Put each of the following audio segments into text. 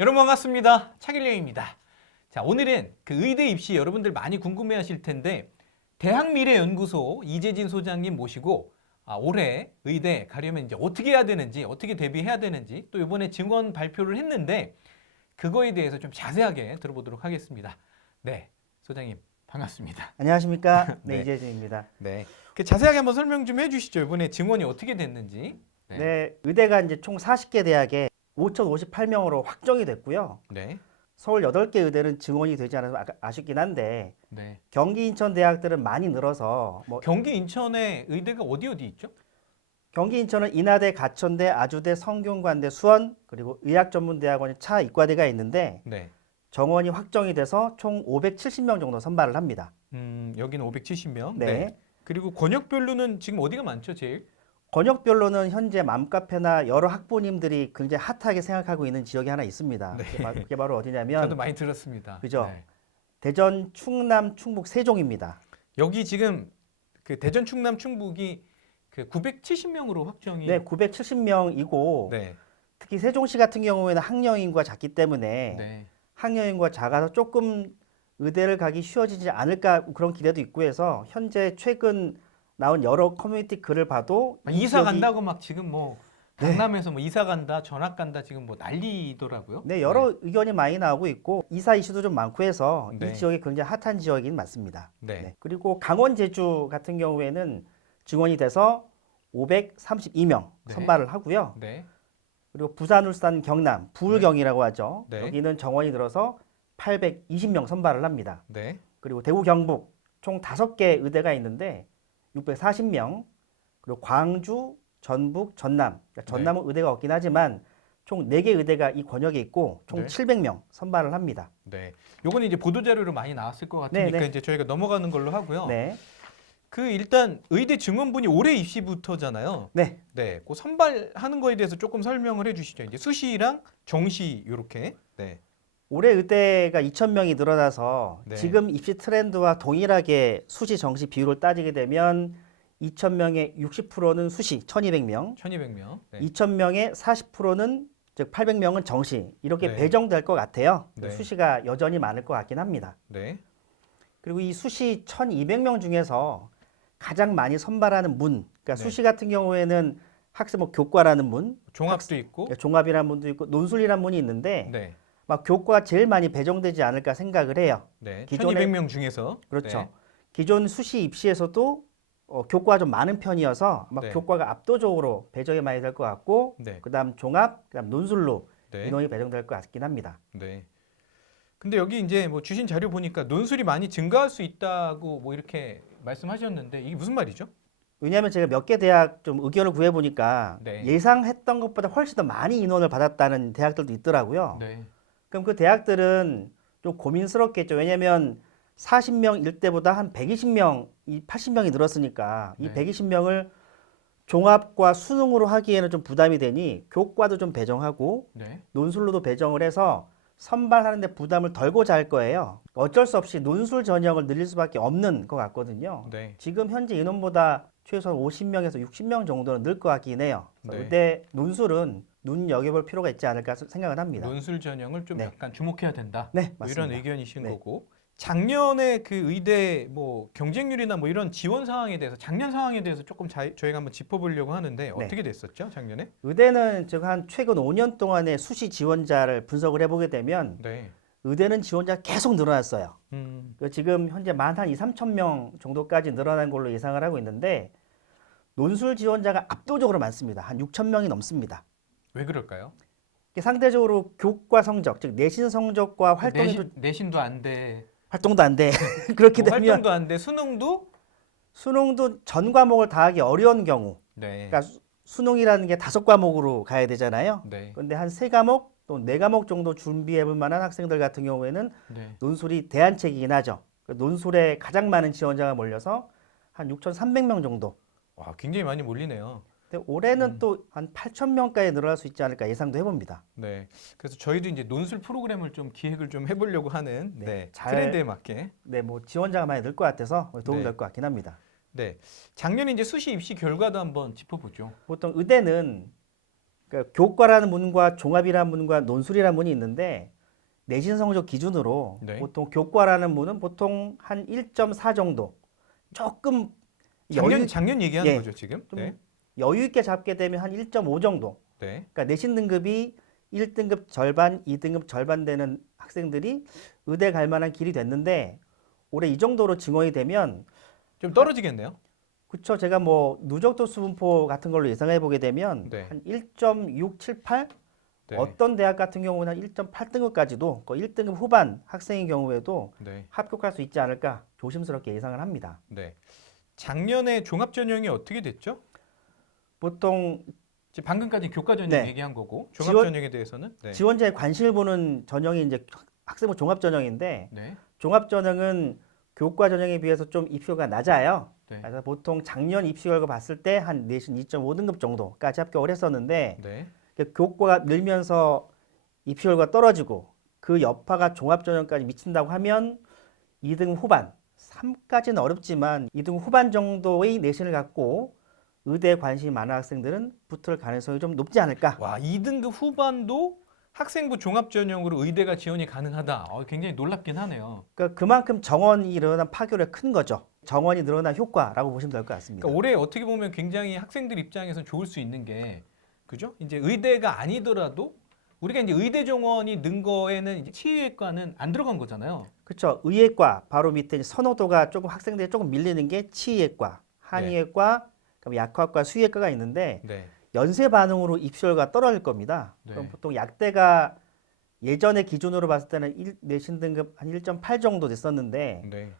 여러분 반갑습니다. 차길령입니다. 자, 오늘은 그 의대 입시 여러분들 많이 궁금해하실 텐데 대학미래연구소 이재진 소장님 모시고 올해 의대 가려면 이제 어떻게 해야 되는지, 어떻게 대비해야 되는지, 또 이번에 증원 발표를 했는데 그거에 대해서 좀 자세하게 들어보도록 하겠습니다. 네, 소장님 반갑습니다. 안녕하십니까? 네. 네, 이재진입니다. 네, 그 자세하게 한번 설명 좀 해주시죠. 이번에 증원이 어떻게 됐는지. 네, 의대가 이제 총 40개 대학에 5,058명으로 확정이 됐고요. 네, 서울 8개 의대는 증원이 되지 않아서 아쉽긴 한데 네. 경기 인천 대학들은 많이 늘어서 경기 인천에 의대가 어디 있죠? 경기 인천은 인하대, 가천대, 아주대, 성균관대, 수원 그리고 의학전문대학원의 차 이과대가 있는데 네. 정원이 확정이 돼서 총 570명 정도 선발을 합니다. 여기는 570명. 네. 그리고 권역별로는 지금 어디가 많죠, 제일? 권역별로는 현재 맘카페나 여러 학부님들이 굉장히 핫하게 생각하고 있는 지역이 하나 있습니다. 네. 그게 바로 어디냐면 저도 많이 들었습니다. 그죠? 네. 대전, 충남, 충북, 세종입니다. 여기 지금 그 대전, 충남, 충북이 그 970명으로 확정이. 네, 970명이고 네. 특히 세종시 같은 경우에는 학령 인구가 작기 때문에 네. 학령 인구가 작아서 조금 의대를 가기 쉬워지지 않을까 그런 기대도 있고 해서 현재 최근 나온 여러 커뮤니티 글을 봐도 이 이사 지역이- 간다고 막 지금 뭐 강남에서 뭐 이사 간다, 전학 간다 지금 뭐 난리더라고요. 네, 여러 의견이 많이 나오고 있고 이사 이슈도 좀 많고 해서 네. 이 지역이 굉장히 핫한 지역인 맞습니다. 네. 네. 그리고 강원, 제주 같은 경우에는 증원이 돼서 532명 네. 선발을 하고요. 네. 그리고 부산, 울산, 경남, 부울경이라고 하죠. 네. 여기는 정원이 들어서 820명 선발을 합니다. 네. 그리고 대구, 경북 총 5개 의대가 있는데 640명. 그리고 광주, 전북, 전남. 그러니까 전남은 의대가 없긴 하지만 총 4개 의대가 이 권역에 있고 총 네. 700명 선발을 합니다. 네. 요거는 이제 보도 자료로 많이 나왔을 것 같으니까 네, 네. 이제 저희가 넘어가는 걸로 하고요. 네. 그 일단 의대 증원분이 올해 입시부터잖아요. 네. 네, 그 선발하는 거에 대해서 조금 설명을 해주시죠. 이제 수시랑 정시 이렇게. 네, 올해 의대가 2,000명이 늘어나서 네. 지금 입시 트렌드와 동일하게 수시 정시 비율을 따지게 되면 2,000명의 60%는 수시 1,200명, 1,200명. 네. 2,000명의 40%는 즉 800명은 정시 이렇게 네. 배정될 것 같아요. 네. 수시가 여전히 많을 것 같긴 합니다. 네, 그리고 이 수시 1,200명 중에서 가장 많이 선발하는 문, 그러니까 네. 수시 같은 경우에는 학생 뭐 교과라는 문, 종합도 있고. 종합이라는 문도 있고 논술이라는 문이 있는데 네, 막 교과가 제일 많이 배정되지 않을까 생각을 해요. 네. 기존에- 1,200명 중에서. 그렇죠. 네. 기존 수시 입시에서도 교과가 좀 많은 편이어서 막 네. 교과가 압도적으로 배정이 많이 될 것 같고 네, 그다음 종합, 그다음 논술로 네, 인원이 배정될 것 같긴 합니다. 네. 근데 여기 이제 뭐 주신 자료 보니까 논술이 많이 증가할 수 있다고 뭐 이렇게 말씀하셨는데 이게 무슨 말이죠? 왜냐하면 제가 몇 개 대학 좀 의견을 구해 보니까 네. 예상했던 것보다 훨씬 더 많이 인원을 받았다는 대학들도 있더라고요. 네, 그럼 그 대학들은 좀 고민스럽겠죠. 왜냐하면 40명일 때보다 한 120명, 이 80명이 늘었으니까 이 네. 120명을 종합과 수능으로 하기에는 좀 부담이 되니 교과도 좀 배정하고 네, 논술로도 배정을 해서 선발하는데 부담을 덜고자 할 거예요. 어쩔 수 없이 논술 전형을 늘릴 수밖에 없는 것 같거든요. 네, 지금 현재 인원보다 최소한 50명에서 60명 정도는 늘 것 같긴 해요. 네. 근데 논술은 눈여겨볼 필요가 있지 않을까 생각을 합니다. 논술 전형을 좀 네. 약간 주목해야 된다. 네, 뭐 이런 맞습니다. 의견이신 네. 거고. 작년에 그 의대 뭐 경쟁률이나 뭐 이런 지원 상황에 대해서 작년 상황에 대해서 조금 저희가 한번 짚어보려고 하는데 네. 어떻게 됐었죠 작년에? 의대는 제가 한 최근 5년 동안의 수시 지원자를 분석을 해보게 되면 네. 의대는 지원자가 계속 늘어났어요. 음, 지금 현재 만 한 2, 3천 명 정도까지 늘어난 걸로 예상을 하고 있는데 논술 지원자가 압도적으로 많습니다. 한 6천 명이 넘습니다. 왜 그럴까요? 상대적으로 교과 성적, 즉 내신 성적과 활동이 내신도 안 돼. 활동도 안 돼. 그렇게 뭐 되면 활동도 안 돼. 수능도? 수능도 전 과목을 다 하기 어려운 경우, 네. 그러니까 수능이라는 게 5과목으로 가야 되잖아요. 네. 그런데 한 3과목 또 4과목 정도 준비해 볼 만한 학생들 같은 경우에는 네. 논술이 대안책이긴 하죠. 논술에 가장 많은 지원자가 몰려서 한 6,300명 정도. 와, 굉장히 많이 몰리네요. 근데 올해는 또 한 8,000명까지 늘어날 수 있지 않을까 예상도 해봅니다. 네. 그래서 저희도 이제 논술 프로그램을 좀 기획을 좀 해보려고 하는 네, 네. 잘- 트렌드에 맞게. 네, 뭐 지원자가 많이 늘 것 같아서 도움이 네. 될 것 같긴 합니다. 네. 작년에 이제 수시 입시 결과도 한번 짚어보죠. 보통 의대는 그러니까 교과라는 문과 종합이라는 문과 논술이라는 문이 있는데 내신 성적 기준으로 네. 보통 교과라는 문은 보통 한 1.4 정도 조금 작년 얘기하는 예, 거죠 지금? 좀 네. 여유 있게 잡게 되면 한 1.5 정도. 네. 그러니까 내신 등급이 1등급 절반, 2등급 절반 되는 학생들이 의대 갈 만한 길이 됐는데 올해 이 정도로 증원이 되면 좀 떨어지겠네요. 그쵸 제가 뭐 누적도 수분포 같은 걸로 예상해 보게 되면 네. 한 1.678 네. 어떤 대학 같은 경우는 한 1.8등급까지도 그 1등급 후반 학생의 경우에도 네. 합격할 수 있지 않을까 조심스럽게 예상을 합니다. 네. 작년에 종합 전형이 어떻게 됐죠? 보통 지금 방금까지 교과 전형 네. 얘기한 거고 종합 지원- 전형에 대해서는 네. 지원자의 관심을 보는 전형이 이제 학생부 종합 전형인데 네. 종합 전형은 교과 전형에 비해서 좀 입시가 낮아요. 네. 그래서 보통 작년 입시 결과 봤을 때 한 내신 2.5등급 정도까지 합격을 했었는데 네. 교과가 늘면서 입시 결과 떨어지고 그 여파가 종합 전형까지 미친다고 하면 2등 후반, 3까지는 어렵지만 2등 후반 정도의 내신을 갖고 의대에 관심이 많은 학생들은 붙을 가능성이 좀 높지 않을까. 와, 2등급 후반도 학생부 종합 전형으로 의대가 지원이 가능하다. 굉장히 놀랍긴 하네요. 그러니까 그만큼 정원이 일어난 파괴력이 큰 거죠. 정원이 늘어난 효과라고 보시면 될 것 같습니다. 그러니까 올해 어떻게 보면 굉장히 학생들 입장에서 좋을 수 있는 게 그죠? 이제 의대가 아니더라도 우리가 이제 의대 정원이 는 거에는 이제 치의학과는 안 들어간 거잖아요. 그렇죠. 의예과 바로 밑에 이제 선호도가 조금 학생들이 조금 밀리는 게 치의학과, 한의학과, 그럼 약학과, 수의학과가 있는데 네. 연세 반응으로 입시율가 떨어질 겁니다. 네. 그럼 보통 약대가 예전의 기준으로 봤을 때는 내신 등급 한 1.8 정도 됐었는데 네.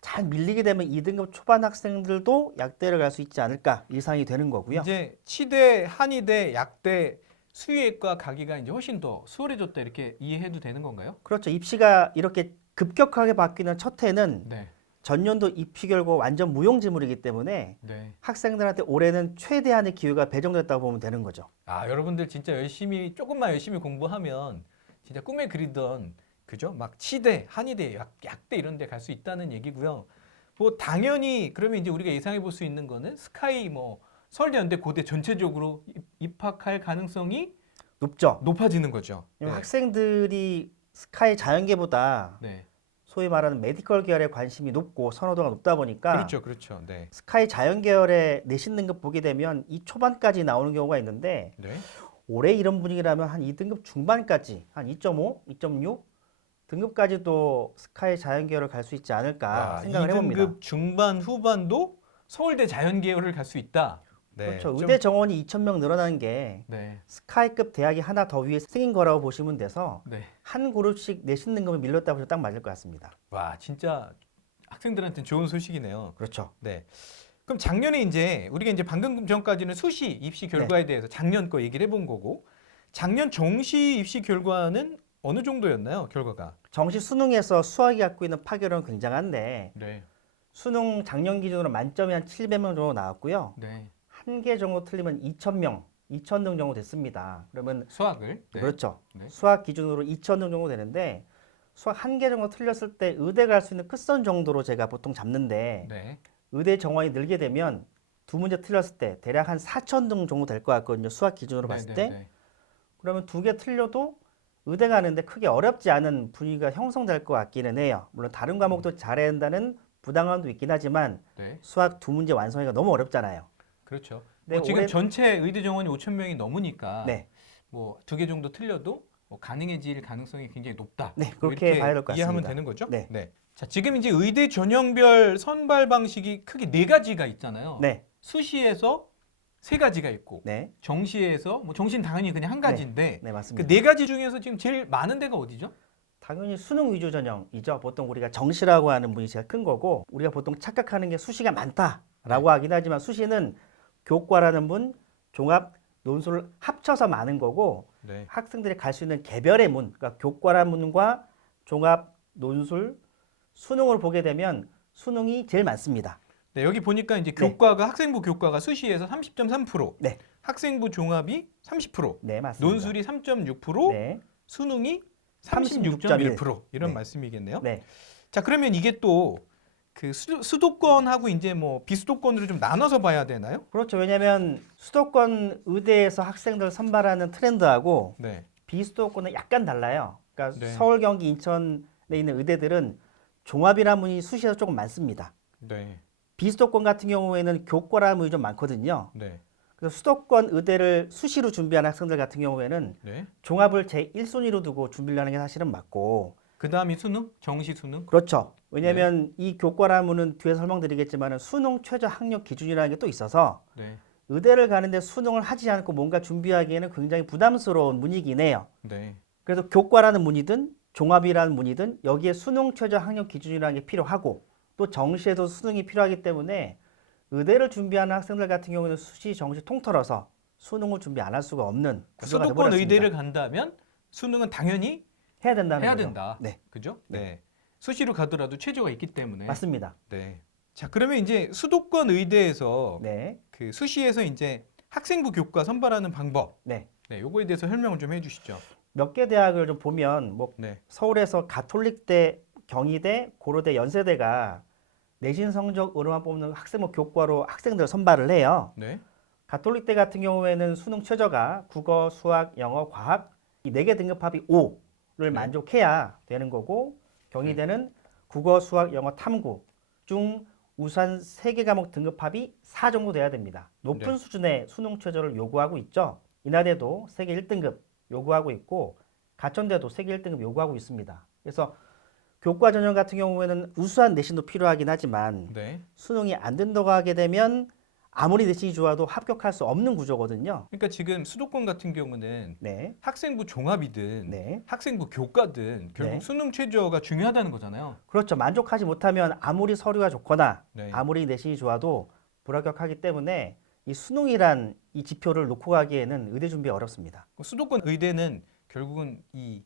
잘 밀리게 되면 2등급 초반 학생들도 약대를 갈 수 있지 않을까 예상이 되는 거고요. 이제 치대, 한의대, 약대, 수의학과 가기가 이제 훨씬 더 수월해졌다 이렇게 이해해도 되는 건가요? 그렇죠. 입시가 이렇게 급격하게 바뀌는 첫 해는 네. 전년도 입시 결과 완전 무용지물이기 때문에 네. 학생들한테 올해는 최대한의 기회가 배정됐다고 보면 되는 거죠. 아, 여러분들 진짜 열심히 조금만 열심히 공부하면 진짜 꿈에 그리던 그죠? 막 치대, 한의대, 약대 이런 데 갈 수 있다는 얘기고요. 뭐 당연히 그러면 이제 우리가 예상해 볼 수 있는 거는 스카이 뭐 서울대, 연대, 고대 전체적으로 입학할 가능성이 높죠. 높아지는 거죠. 왜냐면 학생들이 스카이 자연계보다 네. 소위 말하는 메디컬 계열에 관심이 높고 선호도가 높다 보니까 그렇죠. 그렇죠. 네. 스카이 자연 계열의 내신 등급 보게 되면 이 초반까지 나오는 경우가 있는데 네. 올해 이런 분위기라면 한 2등급 중반까지 한 2.5, 2.6 등급까지도 스카이 자연 계열을 갈 수 있지 않을까 생각을 해봅니다. 2등급 중반 후반도 서울대 자연계열을 갈 수 있다. 네. 그렇죠. 좀- 의대 정원이 2,000명 늘어나는 게 네. 스카이급 대학이 하나 더 위에 생긴 거라고 보시면 돼서 네. 한 그룹씩 내신 등급이 밀렸다고 보셔도 딱 맞을 것 같습니다. 와, 진짜 학생들한테는 좋은 소식이네요. 그렇죠. 네. 그럼 작년에 이제 우리가 이제 방금 전까지는 수시 입시 결과에 대해서 작년 거 얘기를 해본 거고 작년 정시 입시 결과는 어느 정도였나요? 결과가? 정시 수능에서 수학이 갖고 있는 파괴력은 굉장한데 네. 수능 작년 기준으로 만점이 한 700명 정도 나왔고요. 네. 한 개 정도 틀리면 2,000명, 2,000등 정도 됐습니다. 그러면 수학을. 네. 그렇죠. 네. 수학 기준으로 2,000등 정도 되는데 수학 한 개 정도 틀렸을 때 의대 갈 수 있는 끝선 정도로 제가 보통 잡는데 네. 의대 정원이 늘게 되면 두 문제 틀렸을 때 대략 한 4,000등 정도 될 것 같거든요. 수학 기준으로 봤을 때. 네. 그러면 두 개 틀려도 의대 가는데 크게 어렵지 않은 분위기가 형성될 것 같기는 해요. 물론 다른 과목도 잘해야 한다는 부담감도 있긴 하지만 네. 수학 두 문제 완성하기가 너무 어렵잖아요. 그렇죠. 네, 뭐 지금 올해- 전체 의대 정원이 5,000명이 넘으니까 네, 뭐 두 개 정도 틀려도 뭐 가능해질 가능성이 굉장히 높다. 네, 뭐 그렇게 이렇게 봐야 될 것 이해하면 같습니다. 되는 거죠? 네. 자, 지금 이제 의대 전형별 선발 방식이 크게 네 가지가 있잖아요. 네, 수시에서 세 가지가 있고 네, 정시에서 뭐 정시는 당연히 그냥 한 가지인데 네 그 맞습니다. 네 가지 중에서 지금 제일 많은 데가 어디죠? 당연히 수능 위주 전형이죠. 보통 우리가 정시라고 하는 분이 제일 큰 거고 우리가 보통 착각하는 게 수시가 많다라고 하긴 하지만 수시는 교과라는 문, 종합, 논술을 합쳐서 많은 거고 네. 학생들이 갈 수 있는 개별의 문, 그러니까 교과라는 문과 종합, 논술, 수능을 보게 되면 수능이 제일 많습니다. 네, 여기 보니까 이제 네. 교과가 학생부 교과가 수시에서 30.3%, 네, 학생부 종합이 30%, 네 맞습니다. 논술이 3.6%, 네, 수능이 36.1%. 36.1% 이런 네. 말씀이겠네요. 네, 자, 그러면 이게 또 그 수도권하고 이제 뭐 비수도권으로 좀 나눠서 봐야 되나요? 그렇죠. 왜냐하면 수도권 의대에서 학생들 선발하는 트렌드하고 네. 비수도권은 약간 달라요. 그러니까 네. 서울, 경기, 인천에 있는 의대들은 종합이라는 문이 수시에서 조금 많습니다. 네. 비수도권 같은 경우에는 교과라는 문이 좀 많거든요. 네. 그래서 수도권 의대를 수시로 준비하는 학생들 같은 경우에는 네. 종합을 제1순위로 두고 준비를 하는 게 사실은 맞고 그다음이 수능? 정시 수능? 그렇죠. 왜냐하면 이 교과라는 문은 뒤에 설명드리겠지만 수능 최저 학력 기준이라는 게 또 있어서 네. 의대를 가는데 수능을 하지 않고 뭔가 준비하기에는 굉장히 부담스러운 문이긴 해요. 네. 그래서 교과라는 문이든 종합이라는 문이든 여기에 수능 최저 학력 기준이라는 게 필요하고 또 정시에도 수능이 필요하기 때문에 의대를 준비하는 학생들 같은 경우는 수시, 정시 통틀어서 수능을 준비 안 할 수가 없는 구조가 수도권 되어버렸습니다. 의대를 간다면 수능은 당연히 해야 된다는 해야 거죠. 된다. 네, 그죠? 네. 수시로 가더라도 최저가 있기 때문에. 맞습니다. 네. 자, 그러면 이제 수도권 의대에서 네, 그 수시에서 이제 학생부 교과 선발하는 방법. 네. 네, 요거에 대해서 설명을 좀 해주시죠. 몇 개 대학을 좀 보면 뭐 네. 서울에서 가톨릭대, 경희대, 고려대, 연세대가 내신 성적으로만 뽑는 학생부 교과로 학생들 선발을 해요. 네. 가톨릭대 같은 경우에는 수능 최저가 국어, 수학, 영어, 과학 이 네 개 등급합이 5를 만족해야 되는 거고 경희대는 국어, 수학, 영어, 탐구 중 우선 3개 과목 등급합이 4 정도 돼야 됩니다. 높은 네. 수준의 수능 최저를 요구하고 있죠. 인하대도 세계 1등급 요구하고 있고 가천대도 세계 1등급 요구하고 있습니다. 그래서 교과 전형 같은 경우에는 우수한 내신도 필요하긴 하지만 네. 수능이 안 된다고 하게 되면 아무리 내신이 좋아도 합격할 수 없는 구조거든요. 그러니까 지금 수도권 같은 경우는 네, 학생부 종합이든 네, 학생부 교과든 결국 네. 수능 최저가 중요하다는 거잖아요. 그렇죠. 만족하지 못하면 아무리 서류가 좋거나 네. 아무리 내신이 좋아도 불합격하기 때문에 이 수능이란 이 지표를 놓고 가기에는 의대 준비 어렵습니다. 수도권 의대는 결국은 이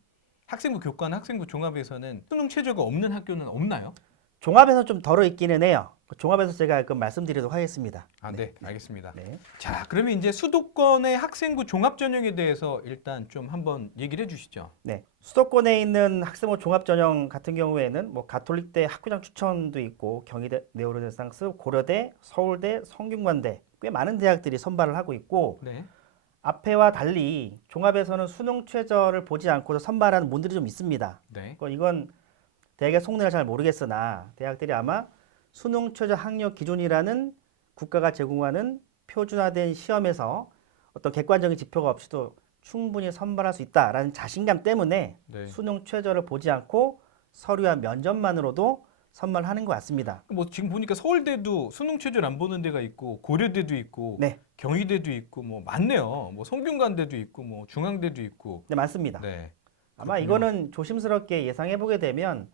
학생부 교과나 학생부 종합에서는 수능 최저가 없는 학교는 없나요? 종합에서 좀 덜어 있기는 해요. 종합에서 제가 그 말씀드리도록 하겠습니다. 아, 네, 알겠습니다. 네. 자, 그러면 이제 수도권의 학생부 종합 전형에 대해서 일단 좀 한번 얘기를 해주시죠. 네. 수도권에 있는 학생부 종합 전형 같은 경우에는 뭐 가톨릭대 학교장 추천도 있고 경희대 네오르네상스, 고려대, 서울대, 성균관대 꽤 많은 대학들이 선발을 하고 있고 네, 앞에와 달리 종합에서는 수능 최저를 보지 않고도 선발하는 문들이 좀 있습니다. 네, 이건 대학의 속내를 잘 모르겠으나 대학들이 아마 수능 최저 학력 기준이라는 국가가 제공하는 표준화된 시험에서 어떤 객관적인 지표가 없이도 충분히 선발할 수 있다라는 자신감 때문에 네. 수능 최저를 보지 않고 서류와 면접만으로도 선발하는 것 같습니다. 뭐 지금 보니까 서울대도 수능 최저를 안 보는 데가 있고 고려대도 있고 네, 경희대도 있고 뭐 많네요. 뭐 성균관대도 있고 뭐 중앙대도 있고. 네 맞습니다. 네. 아마 그렇군요. 이거는 조심스럽게 예상해 보게 되면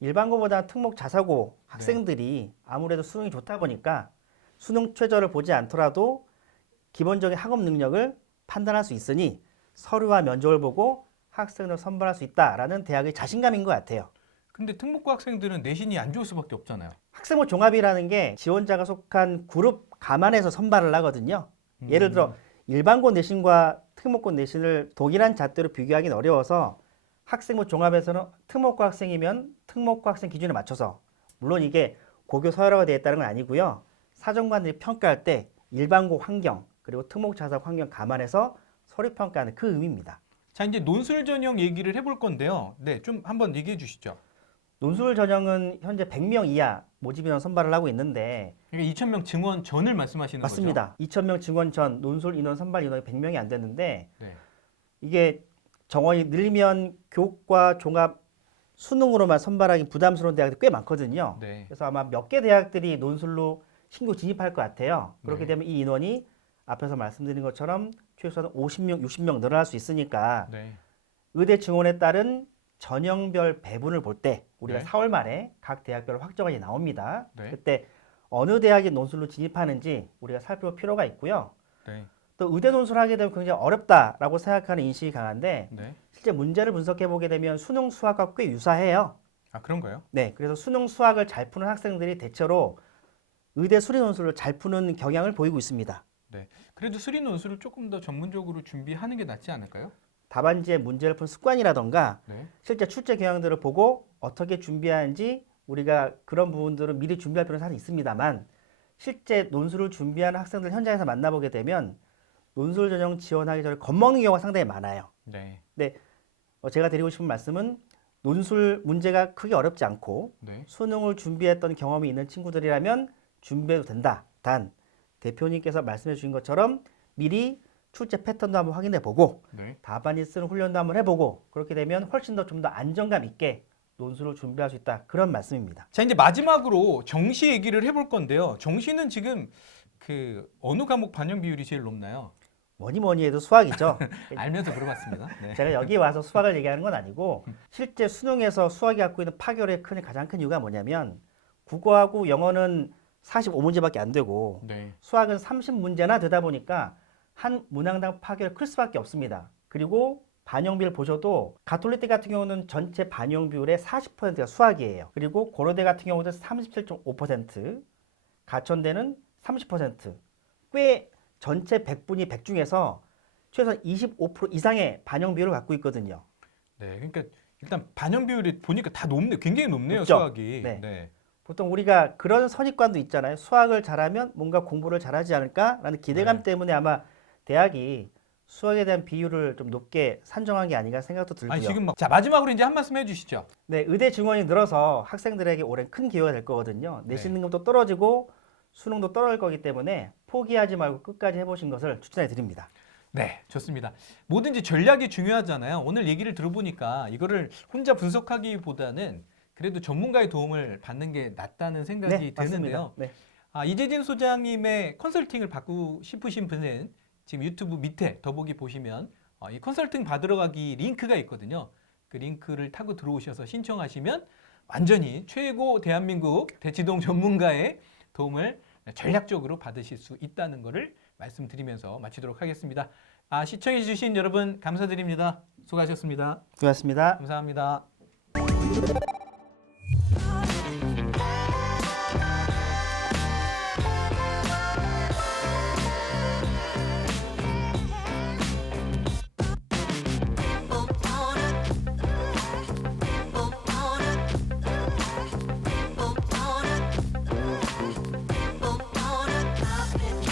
일반고보다 특목 자사고 네. 학생들이 아무래도 수능이 좋다 보니까 수능 최저를 보지 않더라도 기본적인 학업 능력을 판단할 수 있으니 서류와 면접을 보고 학생을 선발할 수 있다라는 대학의 자신감인 것 같아요. 근데 특목고 학생들은 내신이 안 좋을 수밖에 없잖아요. 학생부 종합이라는 게 지원자가 속한 그룹 감안해서 선발을 하거든요. 예를 들어 일반고 내신과 특목고 내신을 동일한 잣대로 비교하기는 어려워서 학생부 종합에서는 특목고 학생이면 특목고 학생 기준에 맞춰서 물론 이게 고교 서열화가 되어 있다는 건 아니고요. 사정관들이 평가할 때 일반고 환경 그리고 특목 자사 환경 감안해서 서류 평가하는 그 의미입니다. 자, 이제 논술 전형 얘기를 해볼 건데요. 네, 좀 한번 얘기해 주시죠. 논술 전형은 현재 100명 이하 모집 인원 선발을 하고 있는데 그러니까 2,000명 증원 전을 말씀하시는 거죠? 맞습니다. 2,000명 증원 전 논술 인원 선발 인원이 100명이 안 되는데 네. 이게 정원이 늘면 교과 종합 수능으로만 선발하기 부담스러운 대학들이 꽤 많거든요. 네. 그래서 아마 몇 개 대학들이 논술로 신규 진입할 것 같아요. 그렇게 네. 되면 이 인원이 앞에서 말씀드린 것처럼 최소한 50명, 60명 늘어날 수 있으니까 네. 의대 증원에 따른 전형별 배분을 볼 때 우리가 네. 4월 말에 각 대학별 확정안이 나옵니다. 네. 그때 어느 대학이 논술로 진입하는지 우리가 살펴볼 필요가 있고요. 네. 또 의대 논술을 하게 되면 굉장히 어렵다라고 생각하는 인식이 강한데 네. 실제 문제를 분석해 보게 되면 수능 수학과 꽤 유사해요. 아, 그런가요? 네, 그래서 수능 수학을 잘 푸는 학생들이 대체로 의대 수리 논술을 잘 푸는 경향을 보이고 있습니다. 네. 그래도 수리 논술을 조금 더 전문적으로 준비하는 게 낫지 않을까요? 답안지에 문제를 푼 습관이라던가 네. 실제 출제 경향들을 보고 어떻게 준비하는지 우리가 그런 부분들은 미리 준비할 필요는 사실 있습니다만 실제 논술을 준비하는 학생들 현장에서 만나보게 되면 논술 전형 지원하기 전에 겁먹는 경우가 상당히 많아요. 네. 근데 제가 드리고 싶은 말씀은 논술 문제가 크게 어렵지 않고 네. 수능을 준비했던 경험이 있는 친구들이라면 준비해도 된다. 단 대표님께서 말씀해 주신 것처럼 미리 출제 패턴도 한번 확인해 보고 네. 답안지 쓰는 훈련도 한번 해보고 그렇게 되면 훨씬 더 좀 더 안정감 있게 논술을 준비할 수 있다. 그런 말씀입니다. 자, 이제 마지막으로 정시 얘기를 해볼 건데요. 정시는 지금 그 어느 과목 반영 비율이 제일 높나요? 뭐니 해도 수학이죠. 알면서 물어봤습니다. 네. 제가 여기 와서 수학을 얘기하는 건 아니고 실제 수능에서 수학이 갖고 있는 파괴력의 가장 큰 이유가 뭐냐면 국어하고 영어는 45문제밖에 안 되고 네. 수학은 30문제나 되다 보니까 한 문항당 파괴력이 클 수밖에 없습니다. 그리고 반영비를 보셔도 가톨릭대 같은 경우는 전체 반영 비율의 40%가 수학이에요. 그리고 고려대 같은 경우는 37.5%, 가천대는 30%. 꽤 전체 100분위 100 중에서 최소한 25% 이상의 반영 비율을 갖고 있거든요. 네. 그러니까 일단 반영 비율이 보니까 다 높네. 굉장히 높네요, 높죠? 수학이. 네. 네. 보통 우리가 그런 선입관도 있잖아요. 수학을 잘하면 뭔가 공부를 잘하지 않을까라는 기대감 네. 때문에 아마 대학이 수학에 대한 비율을 좀 높게 산정한 게 아닌가 생각도 들고요. 아니 지금 자 마지막으로 이제 한 말씀 해주시죠. 네, 의대 증원이 늘어서 학생들에게 올해 큰 기회가 될 거거든요. 내신 네. 능력도 떨어지고 수능도 떨어질 거기 때문에 포기하지 말고 끝까지 해보신 것을 추천해 드립니다. 네, 좋습니다. 뭐든지 전략이 중요하잖아요. 오늘 얘기를 들어보니까 이거를 혼자 분석하기보다는 그래도 전문가의 도움을 받는 게 낫다는 생각이 네, 맞습니다. 드는데요. 네. 이재진 소장님의 컨설팅을 받고 싶으신 분은 지금 유튜브 밑에 더보기 보시면 이 컨설팅 받으러 가기 링크가 있거든요. 그 링크를 타고 들어오셔서 신청하시면 완전히 최고 대한민국 대치동 전문가의 도움을 전략적으로 받으실 수 있다는 것을 말씀드리면서 마치도록 하겠습니다. 시청해 주신 여러분 감사드립니다. 수고하셨습니다. 고맙습니다. 감사합니다.